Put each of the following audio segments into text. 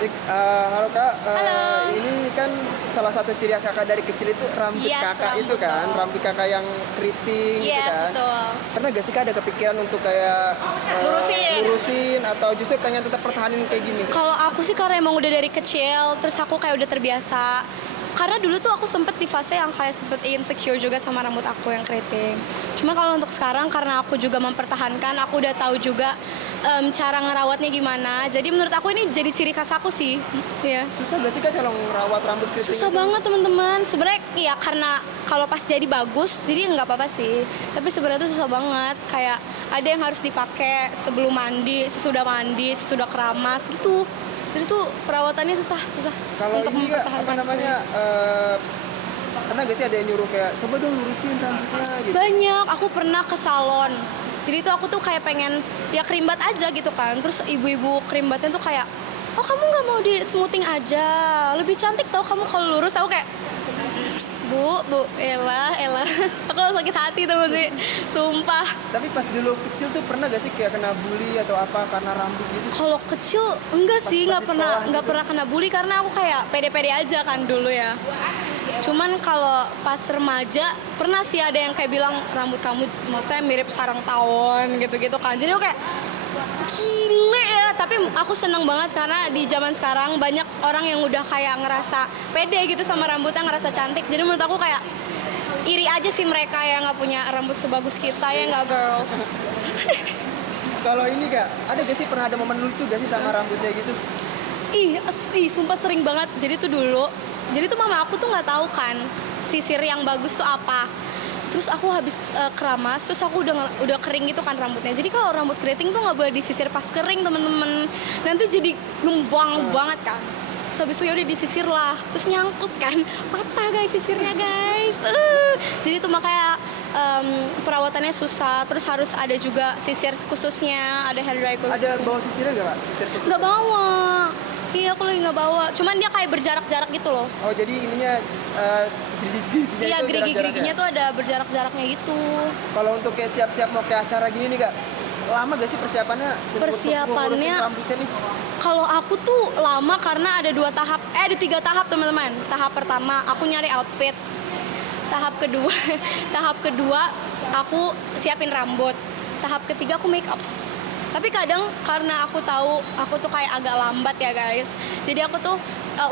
Halo Kak, Halo. ini kan salah satu ciri khas Kakak dari kecil itu rambut Yes, Kakak itu rambut kan, dong. rambut Kakak yang keriting gitu Yes, kan. betul. Pernah gak sih Kak ada kepikiran untuk kayak Lurusin. lurusin atau justru pengen tetap pertahanin kayak gini? Kalau aku sih karena emang udah dari kecil, terus aku kayak udah terbiasa. Karena dulu tuh aku sempet di fase yang kayak sempet insecure juga sama rambut aku yang keriting. Cuma kalau untuk sekarang karena aku juga mempertahankan, aku udah tahu juga cara ngerawatnya gimana. Jadi menurut aku ini jadi ciri khas aku sih. Ya. Susah gak sih Kak kalau ngerawat rambut keriting Susah itu? banget teman-teman. Sebenarnya ya karena kalau pas jadi bagus, jadi nggak apa-apa sih. Tapi sebenarnya tuh susah banget. Kayak ada yang harus dipakai sebelum mandi, sesudah keramas gitu. Jadi tuh perawatannya susah Kalau untuk ini Kak, apa mempertahankan. namanya, pernah gak sih ada yang nyuruh kayak, coba dong lurusin rambutnya gitu? Banyak, aku pernah ke salon. Jadi tuh aku tuh kayak pengen ya krimbat aja gitu kan. Terus ibu-ibu krimbatnya tuh kayak, oh kamu nggak mau di smoothing aja, lebih cantik tau kamu kalau lurus. Aku kayak, bu, elah, aku langsung sakit hati tuh sih, sumpah. Tapi pas dulu kecil tuh pernah gak sih kayak kena bully atau apa karena rambut gitu? Kalau kecil enggak sih, Pas di sekolah nggak gitu. pernah kena bully karena aku kayak pede-pede aja kan dulu ya. Cuman kalau pas remaja pernah sih ada yang kayak bilang rambut kamu maksudnya mirip sarang tawon gitu-gitu kan. Jadi aku kayak gile ya, tapi aku seneng banget karena di zaman sekarang banyak orang yang udah kayak ngerasa pede gitu sama rambutnya, ngerasa cantik. Jadi menurut aku kayak iri aja sih mereka yang nggak punya rambut sebagus kita ya nggak girls. Kalau ini Kak, ada gak sih pernah ada momen lucu gak sih sama rambutnya gitu? Ih, sumpah sering banget. Jadi tuh mama aku tuh nggak tahu kan sisir yang bagus tuh apa. Terus aku habis keramas, terus aku udah kering gitu kan rambutnya. Jadi kalau rambut keriting tuh nggak boleh disisir pas kering temen-temen. Nanti jadi gembang banget kan. Terus habis itu yaudah disisir lah, terus nyangkut kan, patah guys sisirnya guys. Jadi tuh makanya perawatannya susah. Terus harus ada juga sisir khususnya, ada hair dryer Ada khususnya. bawa sisirnya gak Kak? Sisir khusus? Nggak bawa. Iya, aku lagi nggak bawa. Cuman dia kayak berjarak-jarak gitu loh. Oh jadi ininya gerigi-geriginya Iya, itu gerigi-geriginya jarak-jaraknya. tuh ada berjarak-jaraknya gitu. Kalau untuk kayak siap-siap mau ke acara gini nih Kak, lama gak sih persiapannya? Untuk Persiapannya ngurusin rambutnya nih? kalau aku tuh lama karena ada 3 tahap teman-teman. Tahap pertama aku nyari outfit. Tahap kedua, tahap kedua aku siapin rambut. Tahap ketiga aku make up. Tapi kadang karena aku tahu aku tuh kayak agak lambat ya guys. Jadi aku tuh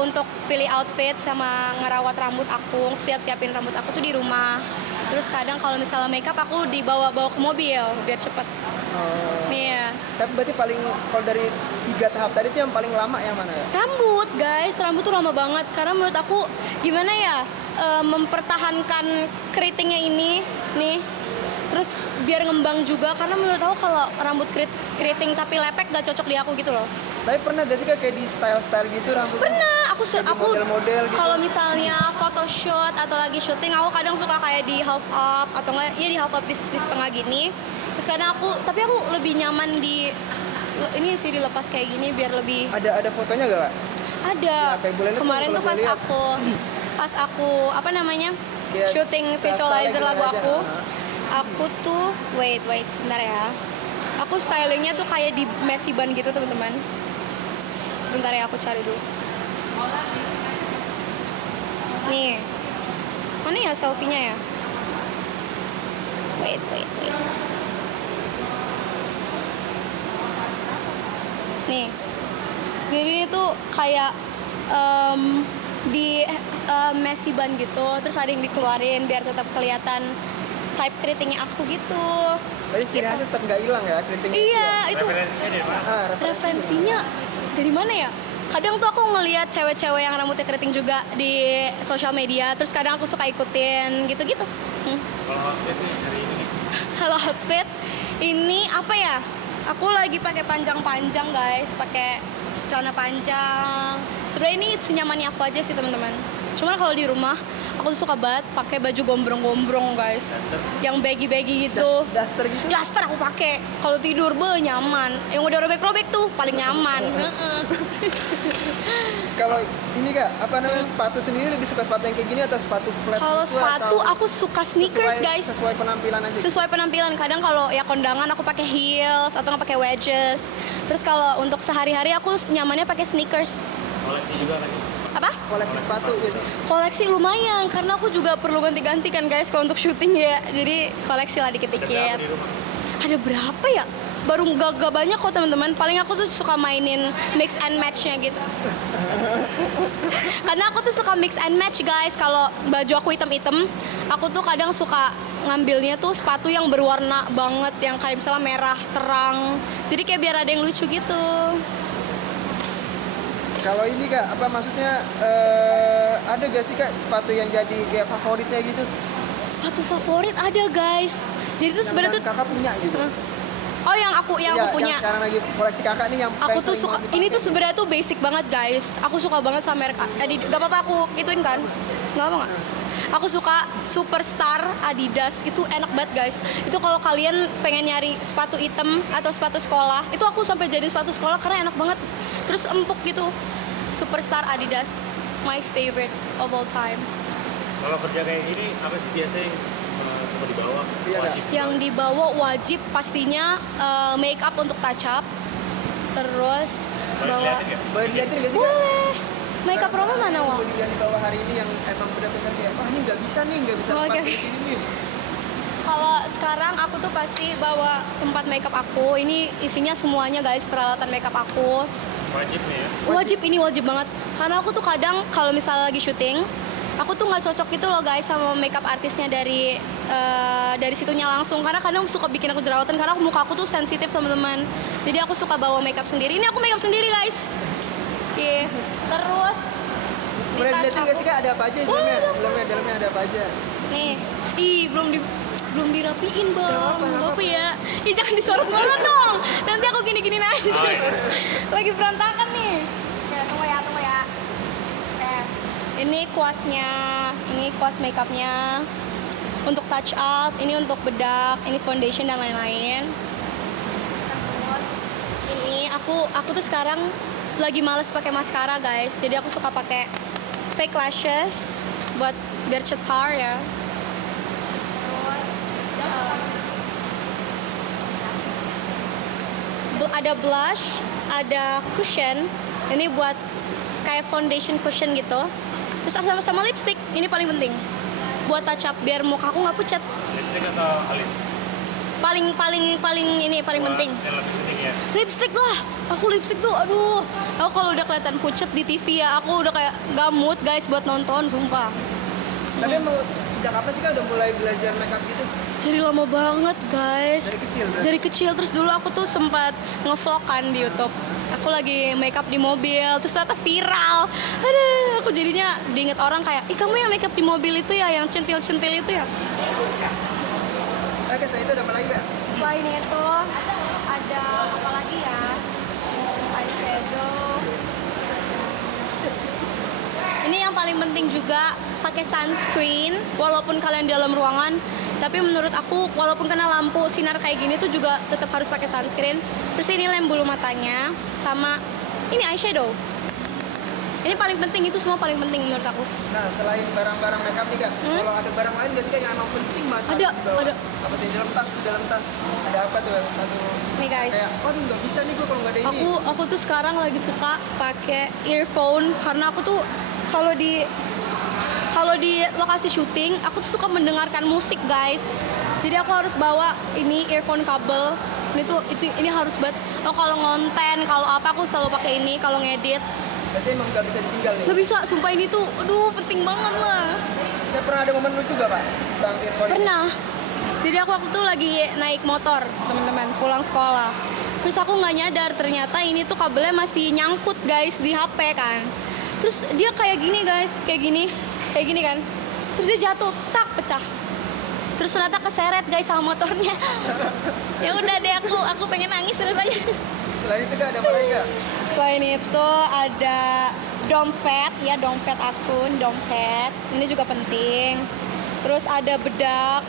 untuk pilih outfit sama ngerawat rambut aku, siapin rambut aku tuh di rumah. Terus kadang kalau misalnya make up aku dibawa-bawa ke mobil biar cepet. Oh. Iya. Tapi berarti paling, kalau dari 3 tahap tadi itu yang paling lama yang mana ya? Rambut guys, rambut tuh lama banget karena menurut aku gimana ya mempertahankan keritingnya ini nih. Terus biar ngembang juga karena menurut aku kalau rambut keriting tapi lepek gak cocok di aku gitu loh. Tapi pernah gak sih Kak kayak di style-style gitu rambutnya? Pernah, Kayak di aku model-model gitu? kalau misalnya photoshoot atau lagi syuting aku kadang suka kayak di half up atau enggak ya di half up di setengah gini. Terus kadang tapi aku lebih nyaman di ini sih dilepas kayak gini biar lebih Ada fotonya gak Kak? ada. Ya, kayak boleh lihat Kemarin kalau tuh boleh lihat. pas aku apa namanya? Kayak Shooting style-style visualizer gimana lagu aja? aku. Aku tuh wait sebentar ya. Aku stylingnya tuh kayak di messy bun gitu teman-teman. Sebentar ya aku cari dulu. Nih. Mana ya selfie-nya ya? Wait. Nih. Jadi itu kayak di messy bun gitu, terus ada yang dikeluarin biar tetap kelihatan type keritingnya aku gitu. Berarti ciri khasnya tetap gak hilang ya keritingnya? Iya, itu Referensinya. referensinya dari mana ya? Kadang tuh aku ngelihat cewek-cewek yang rambutnya keriting juga di sosial media, terus kadang aku suka ikutin gitu-gitu. Kalau outfit nih hari ini Kalau outfit ini apa ya? Aku lagi pakai panjang-panjang guys, pakai celana panjang. Sebenarnya ini senyamannya aku aja sih teman-teman. Cuman kalau di rumah aku tuh suka banget pakai baju gombrong-gombrong guys, yang baggy-baggy gitu. Duster gitu. Duster aku pakai. Kalau tidur nyaman. Yang udah robek-robek tuh paling nyaman. Heeh. Kalau ini Kak, apa namanya sepatu sendiri lebih suka sepatu yang kayak gini atau sepatu flat? Kalau gitu, sepatu atau aku suka sneakers guys. Sesuai penampilan aja. Sesuai penampilan. Kadang kalau ya kondangan aku pakai heels atau nggak pakai wedges. Terus kalau untuk sehari-hari aku nyamannya pakai sneakers. Koleksi juga kan? Apa? Koleksi sepatu gitu. Koleksi lumayan karena aku juga perlu ganti-ganti kan guys kalau untuk syuting ya. Jadi koleksi lah Ada berapa dikit-dikit. di rumah? Ada berapa ya? Baru gak banyak kok teman-teman. Paling aku tuh suka mainin mix and match-nya gitu. Karena aku tuh suka mix and match guys. Kalau baju aku hitam-hitam, aku tuh kadang suka ngambilnya tuh sepatu yang berwarna banget, yang kayak misalnya merah terang. Jadi kayak biar ada yang lucu gitu. Kalau ini Kak, apa maksudnya ada gak sih Kak sepatu yang jadi kayak favoritnya gitu? Sepatu favorit ada guys. Jadi tuh sebenarnya tuh Kakak punya gitu. oh yang aku Iya, aku punya. Yang sekarang lagi koleksi Kakak nih yang Aku pengen tuh sering suka, banget ini dipakai. tuh sebenarnya tuh basic banget guys. Aku suka banget sama merek Adidas. Gak apa-apa aku ituin kan? Gak apa nggak? Aku suka Superstar Adidas, itu enak banget guys. Itu kalau kalian pengen nyari sepatu hitam atau sepatu sekolah, itu aku sampai jadi sepatu sekolah karena enak banget. Terus empuk gitu. Superstar Adidas, my favorite of all time. Kalau kerja kayak gini, apa sih biasanya coba dibawa? Iya, Kak. Wajib. Yang dibawa wajib pastinya make up untuk touch up. Terus Boleh bawa dilihatin nggak? Boleh dilihatin gak sih Kak? boleh. Make up Roma mana Wak? Yang dibawa hari ini yang emang benar-benar kayak, wah ini nggak bisa Oh, dipakai oke. di sini nih. Kalau sekarang aku tuh pasti bawa tempat makeup aku. Ini isinya semuanya guys, peralatan makeup aku. Wajib nih ya. Wajib, ini wajib banget. Karena aku tuh kadang kalau misalnya lagi syuting, aku tuh nggak cocok gitu loh guys sama makeup artisnya dari situnya langsung. Karena kadang suka bikin aku jerawatan karena muka aku tuh sensitif sama teman. Jadi aku suka bawa makeup sendiri. Ini aku makeup sendiri guys. Oke. Terus di Boleh tas dilihatin gak aku sih Kak ada apa aja di dalamnya? Dalamnya ada apa aja? nih. Ih, belum dirapiin bang. Gak apa-apa, gak Apa ya? Ih, jangan disorot banget dong. Nanti aku gini-gini aja. Oh, iya. Lagi berantakan nih. Oke, tunggu ya. Oke. Ini kuasnya, ini kuas makeupnya. Untuk touch up, ini untuk bedak, ini foundation dan lain-lain. Terus ini aku tuh sekarang lagi males pakai maskara guys. Jadi aku suka pakai fake lashes buat biar cetar ya. Ada blush, ada cushion. Ini buat kayak foundation cushion gitu. Terus sama lipstick. Ini paling penting. Buat touch up biar muka aku nggak pucat. Lipstick atau alis? Paling penting. Yang lebih penting ya. Lipstick lah. Aku lipstick tuh aduh. Aku kalau udah kelihatan pucat di TV ya, aku udah kayak gak mood guys buat nonton, sumpah. Tapi emang sejak kapan sih Kak udah mulai belajar makeup gitu? Dari lama banget guys. Dari kecil, berarti? Dari kecil. Terus dulu aku tuh sempat nge-vlog kan di YouTube. Aku lagi makeup di mobil, terus ternyata viral. Aduh, aku jadinya diinget orang kayak, ih kamu yang makeup di mobil itu ya, yang centil-centil itu ya. Oke, selain itu ada apa lagi Kak? Selain itu ada apa lagi ya? Eyeshadow. Ini yang paling penting juga pakai sunscreen walaupun kalian di dalam ruangan. Tapi menurut aku walaupun kena lampu sinar kayak gini tuh juga tetap harus pakai sunscreen. Terus ini lem bulu matanya sama ini eyeshadow. Ini paling penting, itu semua paling penting menurut aku. Nah, selain barang-barang makeup nih Kak, kalau ada barang lain gak sih Kak yang emang penting banget Ada, harus dibawa? ada. Apa tuh di dalam tas? Ada apa tuh satu? Nih guys. Kayak, aduh nggak bisa nih gue kalau nggak ada ini. Aku tuh sekarang lagi suka pakai earphone karena aku tuh kalau di lokasi syuting aku tuh suka mendengarkan musik guys. Jadi aku harus bawa ini earphone kabel. Ini harus banget. Oh, kalau ngonten, kalau apa aku selalu pakai ini kalau ngedit. Berarti emang nggak bisa ditinggal nih. Gak bisa, sumpah ini tuh aduh penting banget lah. Kita pernah ada momen lucu gak Kak? Tentang earphone ini? Pernah. Jadi aku waktu itu lagi naik motor, teman-teman, pulang sekolah. Terus aku nggak nyadar ternyata ini tuh kabelnya masih nyangkut guys di HP kan. Terus dia kayak gini guys, kayak gini kan. Terus dia jatuh, tak pecah. Terus ternyata keseret guys sama motornya. Ya udah deh aku pengen nangis terus aja. Selain itu Kak ada apa lagi Kak? Selain itu ada dompet ya, dompet akun, dompet. Ini juga penting. Terus ada bedak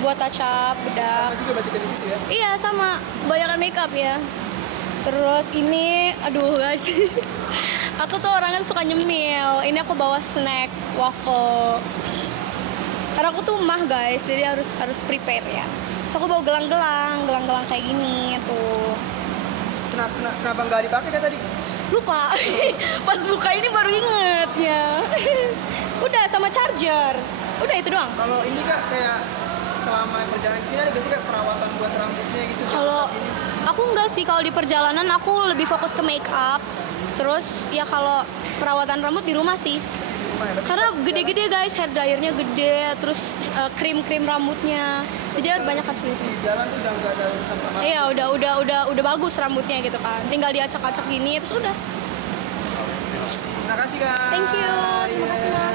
buat touch up, bedak. Sama juga berarti di situ ya. Iya sama, banyakan makeup ya. Terus ini, aduh guys, aku tuh orangnya suka nyemil. Ini aku bawa snack waffle. Karena aku tuh mah guys, jadi harus prepare ya. Terus aku bawa gelang-gelang kayak gini tuh. Kenapa nggak dipakai kan tadi? Lupa, pas buka ini baru inget ya. Udah sama charger, udah itu doang. Kalau ini Kak kayak selama perjalanan ke sini ada gak sih Kak perawatan buat rambutnya gitu? biar Kalau tetap ini? aku enggak sih, kalau di perjalanan aku lebih fokus ke make up. Terus ya kalau perawatan rambut di rumah sih. Di rumah ya? Berarti Karena pas gede-gede guys, hair dryernya gede, terus krim-krim rambutnya. Jadi harus banyak harus gitu. di jalan tuh udah nggak ada urusan sama. Iya, udah bagus rambutnya gitu kan. Tinggal diacak-acak gini terus udah. Terima kasih Kak. Thank you. Terima kasih, Iya. Mas.